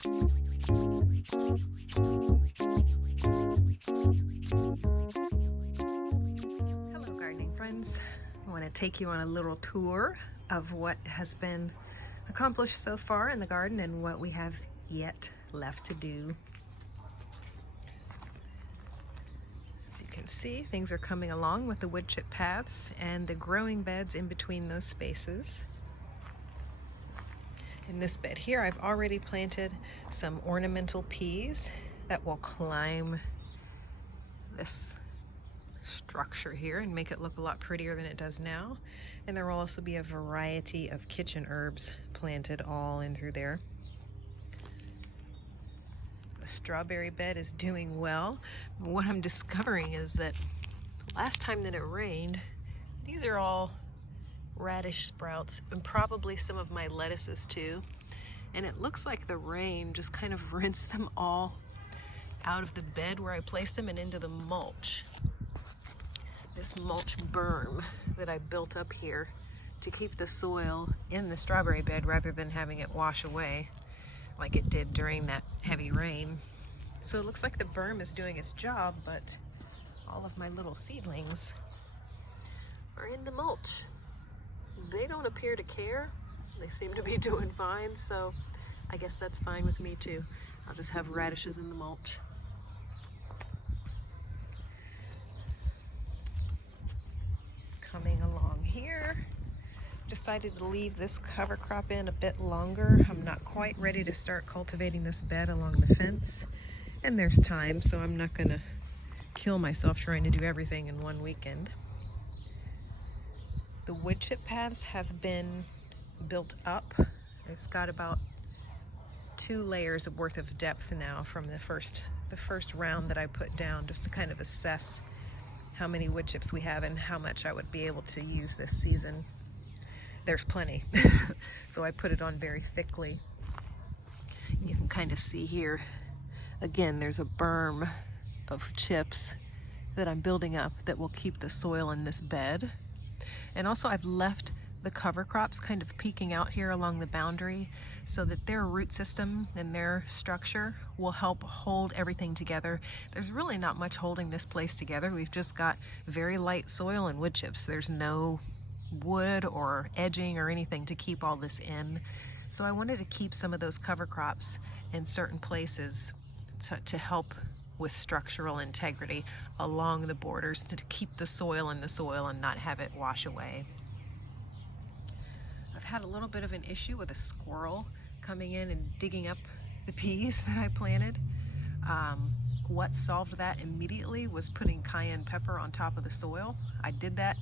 Hello gardening friends. I want to take you on a little tour of what has been accomplished so far in the garden and what we have yet left to do. As you can see, things are coming along with the wood chip paths and the growing beds in between those spaces. In this bed here, I've already planted some ornamental peas that will climb this structure here and make it look a lot prettier than it does now. And there will also be a variety of kitchen herbs planted all in through there. The strawberry bed is doing well. What I'm discovering is that last time that it rained, these are all radish sprouts and probably some of my lettuces too. And it looks like the rain just kind of rinsed them all out of the bed where I placed them and into the mulch. This mulch berm that I built up here to keep the soil in the strawberry bed rather than having it wash away like it did during that heavy rain. So it looks like the berm is doing its job, but all of my little seedlings are in the mulch. They don't appear to care. They seem to be doing fine, so I guess that's fine with me too. I'll just have radishes in the mulch. Coming along here, decided to leave this cover crop in a bit longer. I'm not quite ready to start cultivating this bed along the fence, and there's time, so I'm not gonna kill myself trying to do everything in one weekend. The wood chip paths have been built up. It's got about 2 layers of worth of depth now from the first round that I put down, just to kind of assess how many wood chips we have and how much I would be able to use this season. There's plenty. So I put it on very thickly. You can kind of see here, again, there's a berm of chips that I'm building up that will keep the soil in this bed. And also I've left the cover crops kind of peeking out here along the boundary so that their root system and their structure will help hold everything together. There's really not much holding this place together. We've just got very light soil and wood chips. There's no wood or edging or anything to keep all this in. So I wanted to keep some of those cover crops in certain places to help with structural integrity along the borders, to keep the soil in the soil and not have it wash away. I've had a little bit of an issue with a squirrel coming in and digging up the peas that I planted. What solved that immediately was putting cayenne pepper on top of the soil. I did that,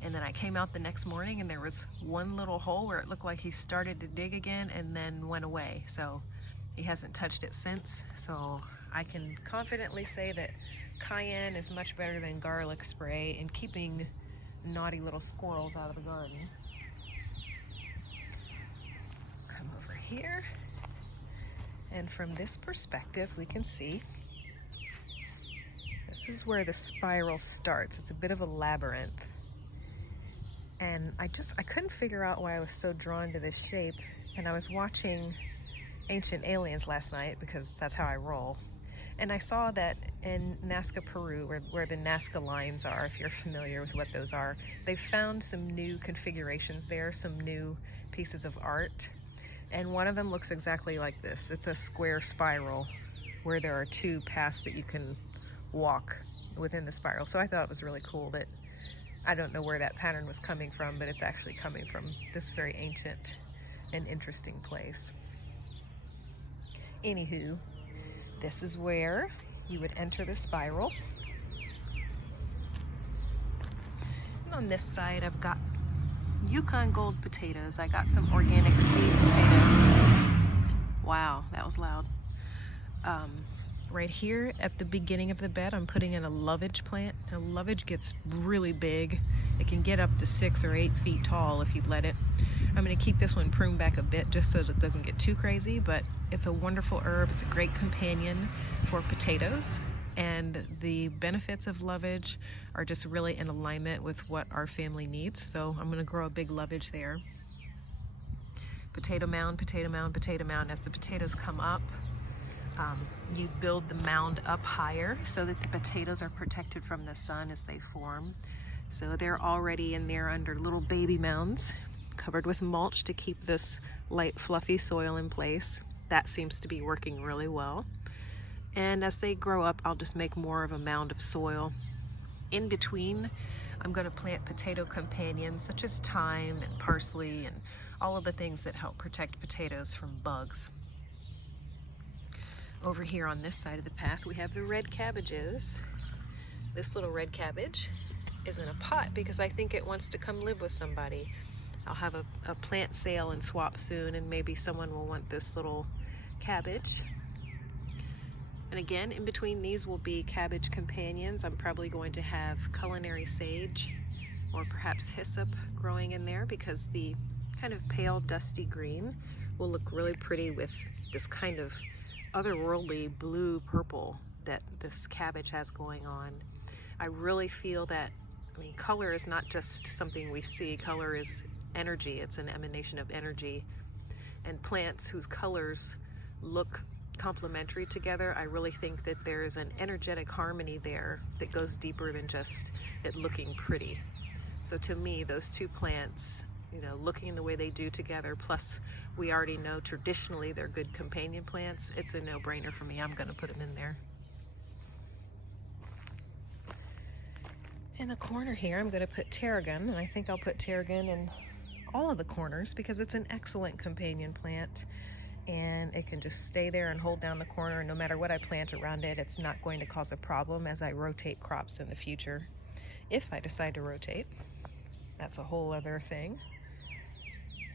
and then I came out the next morning and there was one little hole where it looked like he started to dig again and then went away. So he hasn't touched it since. So I can confidently say that cayenne is much better than garlic spray in keeping naughty little squirrels out of the garden. Come over here, and from this perspective we can see this is where the spiral starts. It's a bit of a labyrinth, and I couldn't figure out why I was so drawn to this shape. And I was watching Ancient Aliens last night because that's how I roll, and I saw that in Nazca, Peru, where the Nazca lines are, if you're familiar with what those are, they've found some new configurations there, some new pieces of art. And one of them looks exactly like this. It's a square spiral where there are 2 paths that you can walk within the spiral. So I thought it was really cool that, I don't know where that pattern was coming from, but it's actually coming from this very ancient and interesting place. Anywho, this is where you would enter the spiral. And on this side, I've got Yukon Gold potatoes. I got some organic seed potatoes. Wow, that was loud. Right here at the beginning of the bed, I'm putting in a lovage plant. Now, lovage gets really big. It can get up to 6 or 8 feet tall if you'd let it. I'm going to keep this one pruned back a bit just so that it doesn't get too crazy, but it's a wonderful herb. It's a great companion for potatoes. And the benefits of lovage are just really in alignment with what our family needs. So I'm going to grow a big lovage there. potato mound, potato mound, potato mound. As the potatoes come up, you build the mound up higher so that the potatoes are protected from the sun as they form. So they're already in there under little baby mounds covered with mulch to keep this light fluffy soil in place. That seems to be working really well. And as they grow up, I'll just make more of a mound of soil. In between, I'm going to plant potato companions such as thyme and parsley and all of the things that help protect potatoes from bugs. Over here on this side of the path, we have the red cabbages. This little red cabbage is in a pot because I think it wants to come live with somebody. I'll have a plant sale and swap soon, and maybe someone will want this little cabbage. And again, in between these will be cabbage companions. I'm probably going to have culinary sage or perhaps hyssop growing in there because the kind of pale dusty green will look really pretty with this kind of otherworldly blue purple that this cabbage has going on. I really feel that, I mean, color is not just something we see. Color is energy. It's an emanation of energy. And plants whose colors look complementary together, I really think that there's an energetic harmony there that goes deeper than just it looking pretty. So to me, those two plants, you know, looking the way they do together, plus we already know traditionally they're good companion plants, it's a no-brainer for me. I'm going to put them in there. In the corner here, I'm going to put tarragon, and I think I'll put tarragon in all of the corners because it's an excellent companion plant. And it can just stay there and hold down the corner, and no matter what I plant around it, it's not going to cause a problem as I rotate crops in the future. If I decide to rotate, that's a whole other thing.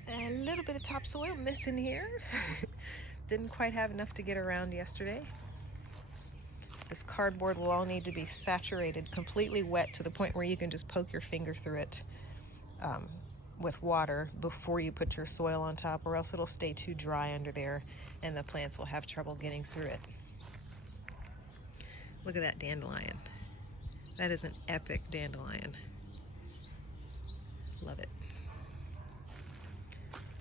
A little bit of topsoil missing here. Didn't quite have enough to get around yesterday. This cardboard will all need to be saturated, completely wet to the point where you can just poke your finger through it with water before you put your soil on top, or else it'll stay too dry under there and the plants will have trouble getting through it. Look at that dandelion. That is an epic dandelion. Love it.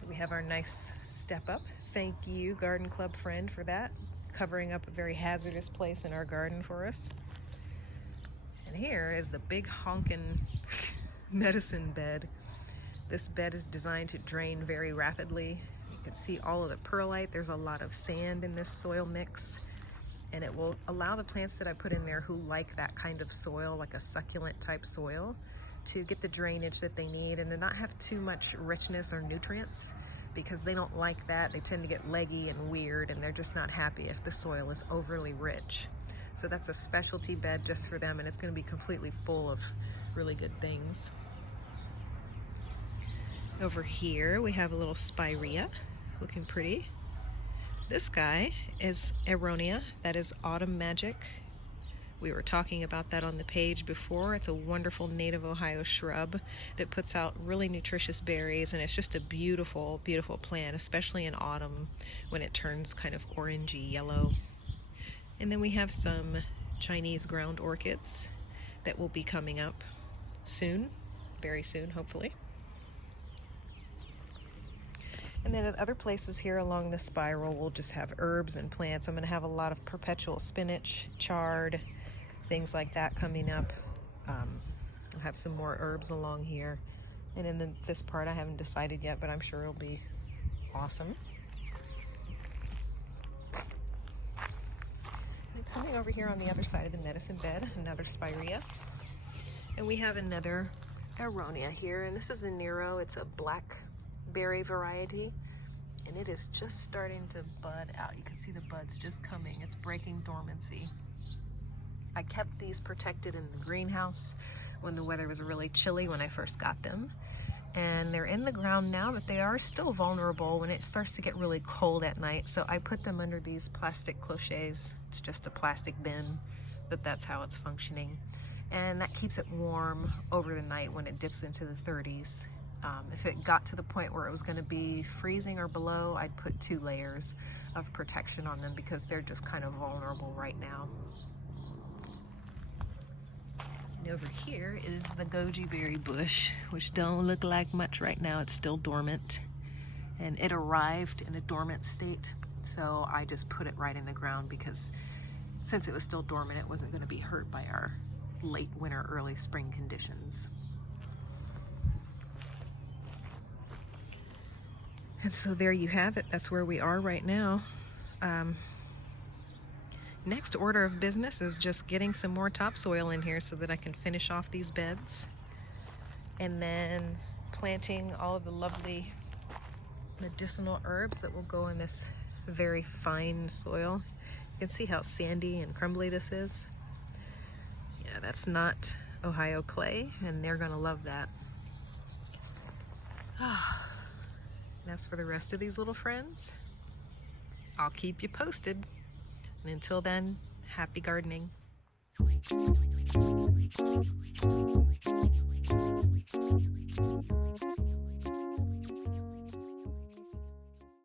We have our nice step up. Thank you, garden club friend, for that, covering up a very hazardous place in our garden for us. And here is the big honkin' medicine bed. This bed is designed to drain very rapidly. You can see all of the perlite. There's a lot of sand in this soil mix, and it will allow the plants that I put in there who like that kind of soil, like a succulent type soil, to get the drainage that they need and to not have too much richness or nutrients, because they don't like that. They tend to get leggy and weird, and they're just not happy if the soil is overly rich. So that's a specialty bed just for them, and it's going to be completely full of really good things. Over here we have a little spirea, looking pretty. This guy is aronia, that is autumn magic. We were talking about that on the page before. It's a wonderful native Ohio shrub that puts out really nutritious berries, and it's just a beautiful, beautiful plant, especially in autumn when it turns kind of orangey yellow. And then we have some Chinese ground orchids that will be coming up soon, very soon, hopefully. And then at other places here along the spiral, we'll just have herbs and plants. I'm going to have a lot of perpetual spinach, chard, things like that coming up. I'll have some more herbs along here. And in this part, I haven't decided yet, but I'm sure it'll be awesome. And coming over here on the other side of the medicine bed, another spirea. And we have another aronia here, and this is a Nero. It's a blackberry variety, and it is just starting to bud out. You can see the buds just coming. It's breaking dormancy. I kept these protected in the greenhouse when the weather was really chilly when I first got them, and they're in the ground now, but they are still vulnerable when it starts to get really cold at night. So I put them under these plastic clochets. It's just a plastic bin, but that's how it's functioning, and that keeps it warm over the night when it dips into the 30s. If it got to the point where it was going to be freezing or below, I'd put 2 layers of protection on them because they're just kind of vulnerable right now. And over here is the goji berry bush, which don't look like much right now. It's still dormant. and it arrived in a dormant state. So I just put it right in the ground because since it was still dormant, it wasn't going to be hurt by our late winter, early spring conditions. And so there you have it. That's where we are right now. Next order of business is just getting some more topsoil in here so that I can finish off these beds. And then planting all of the lovely medicinal herbs that will go in this very fine soil. You can see how sandy and crumbly this is. Yeah, that's not Ohio clay, and they're gonna love that. And as for the rest of these little friends, I'll keep you posted. And until then, happy gardening.